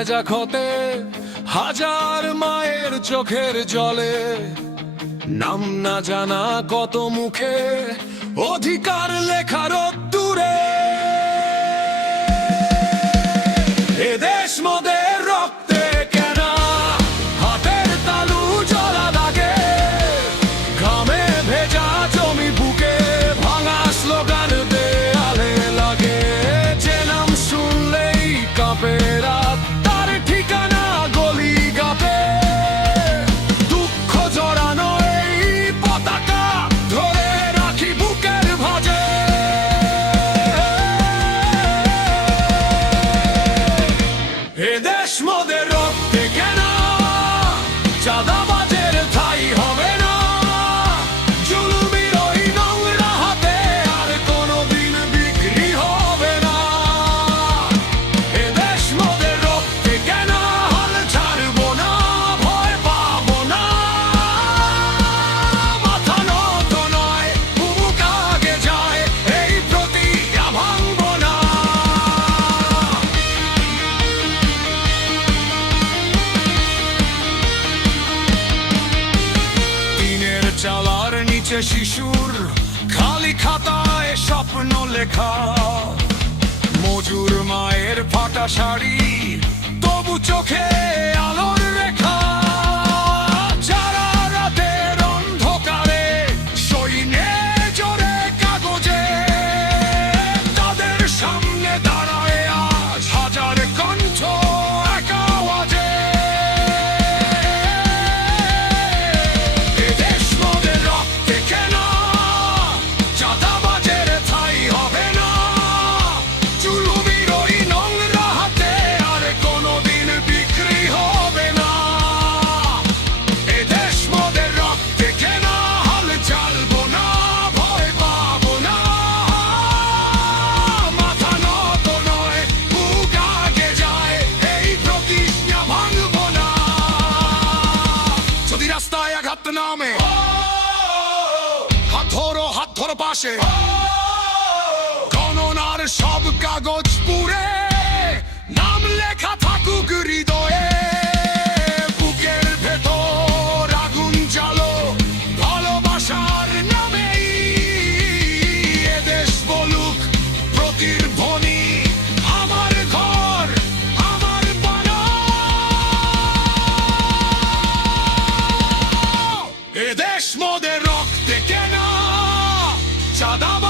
ভেজা ক্ষতে হাজার মায়ের চোখের জলে, নাম না জানা কত মুখে অধিকার লেখার দূরে। এদেশ মোদের রক্তে কেনা, হাতের তালু জলা দাগে, ঘামে ভেজা জমি বুকে ভাঙা স্লোগান দেয়ালে লাগে। যে নাম শুনলেই কাঁপে রাত, তার ঠিকানা গলি গাপে। দুঃখ জড়ানো এই পতাকা ধরে রাখি বুকের ভাঁজে। এদেশ মোদের রক্তে কেনা, চাঁদাবাজের ঠাঁই হবে না। জুলুমের ওই নোংরা হাতে আর কোনোদিন বিক্রি হবে না। এদেশ মোদের রক্তে কেনা, হাল ছাড়বো না, ভয় পাবো না। মাথা নত নয়, বুক আগে যায়, এই প্রতিজ্ঞা ভাঙবো না। টিনের চালার নিচে শিশুর খালি খাতায় স্বপ্ন লেখা, মজুর মায়ের ফাটা শাড়ি তবু চোখে আলোর রেখা। যারা রাতের অন্ধকারে সৈন্যে জোরে কাগজে, তাদের সামনে দাঁড়ায় আজ হাজার কণ্ঠ এক আওয়াজে। এদেশ মোদের রক্তে কেনা, চাঁদাবাজের ঠাঁই হবে না। জুলুমের ওই নোংরা হাতে আর কোনোদিন বিক্রি হবে না। এদেশ মোদের রক্তে কেনা, হাল ছাড়বো না, ভয় পাবো না। মাথা নত নয়, বুক আগে যায়, এই প্রতিজ্ঞা ভাঙবো না। যদি রাস্তায় আঘাত নামে, হাত ধরো পাশে। গণনার সব কাগজ পুড়ে নাম লেখা থাকুক হৃদয়ে। বুকের ভেতর আগুন জ্বালো ভালোবাসার নামেই। এদেশ বলুক প্রতিধ্বনি, আমার ঘর আমার বানা। এদেশ মোদের রক্তে কেনা, চাঁদাবাজ